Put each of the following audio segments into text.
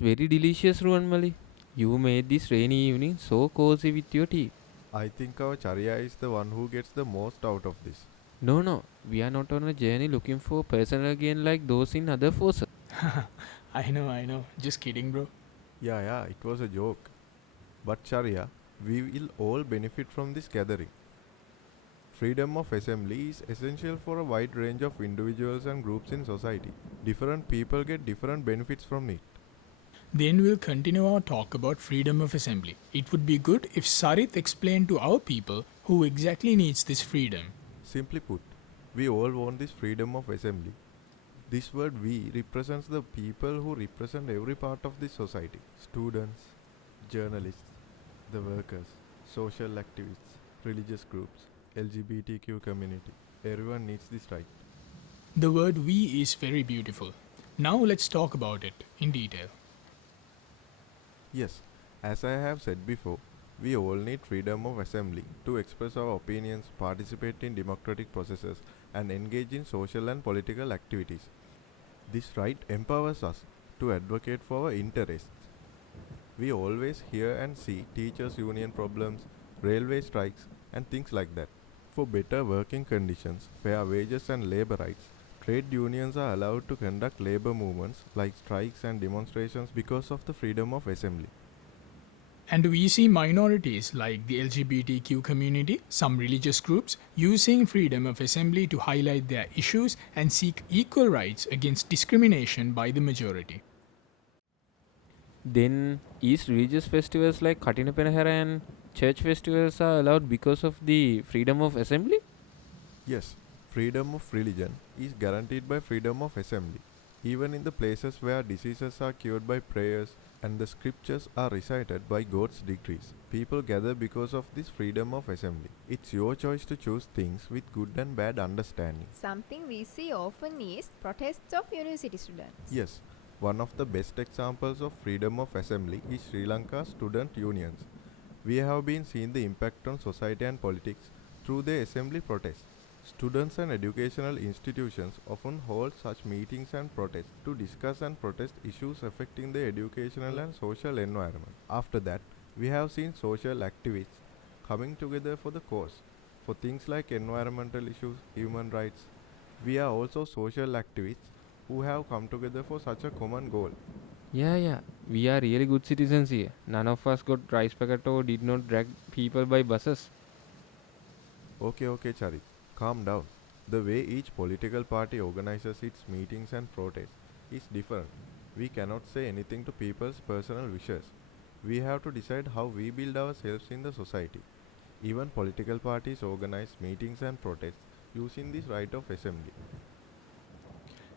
very delicious, Ruanmali. You made this rainy evening so cozy with your tea. I think our Charya is the one who gets the most out of this. No, no, we are not on a journey looking for personal gain like those in other forces. I know. Just kidding, bro. Yeah, it was a joke. But Charya, we will all benefit from this gathering. Freedom of assembly is essential for a wide range of individuals and groups in society. Different people get different benefits from it. Then we'll continue our talk about freedom of assembly. It would be good if Sarith explained to our people who exactly needs this freedom. Simply put, we all want this freedom of assembly. This word we represents the people who represent every part of this society: students, journalists, the workers, social activists, religious groups, LGBTQ community. Everyone needs this right. The word we is very beautiful. Now let's talk about it in detail. Yes, as I have said before, we all need freedom of assembly to express our opinions, participate in democratic processes, and engage in social and political activities. This right empowers us to advocate for our interests. We always hear and see teachers' union problems, railway strikes, and things like that. For better working conditions, fair wages, and labor rights, trade unions are allowed to conduct labor movements like strikes and demonstrations because of the freedom of assembly. And we see minorities like the LGBTQ community, some religious groups, using freedom of assembly to highlight their issues and seek equal rights against discrimination by the majority. Then, is religious festivals like Katina Penahara and church festivals are allowed because of the freedom of assembly? Yes, freedom of religion is guaranteed by freedom of assembly. Even in the places where diseases are cured by prayers and the scriptures are recited by God's decrees, people gather because of this freedom of assembly. It's your choice to choose things with good and bad understanding. Something we see often is protests of university students. Yes, one of the best examples of freedom of assembly is Sri Lanka's student unions. We have been seeing the impact on society and politics through the assembly protests. Students and educational institutions often hold such meetings and protests to discuss and protest issues affecting the educational and social environment. After that, we have seen social activists coming together for the cause. For things like environmental issues, human rights, we are also social activists who have come together for such a common goal. Yeah, we are really good citizens here. None of us got rice packet or did not drag people by buses. Okay, Charit, calm down. The way each political party organizes its meetings and protests is different. We cannot say anything to people's personal wishes. We have to decide how we build ourselves in the society. Even political parties organize meetings and protests using this right of assembly.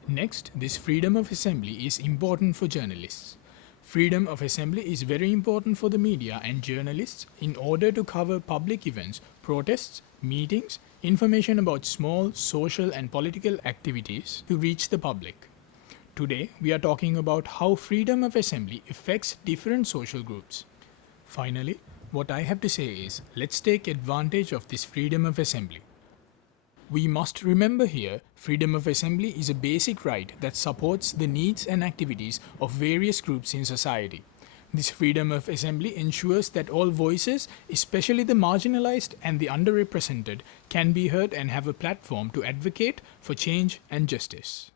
Next, this freedom of assembly is important for journalists. Freedom of assembly is very important for the media and journalists in order to cover public events, protests, meetings, information about small social and political activities to reach the public. Today, we are talking about how freedom of assembly affects different social groups. Finally, what I have to say is let's take advantage of this freedom of assembly. We must remember here freedom of assembly is a basic right that supports the needs and activities of various groups in society. This freedom of assembly ensures that all voices, especially the marginalized and the underrepresented, can be heard and have a platform to advocate for change and justice.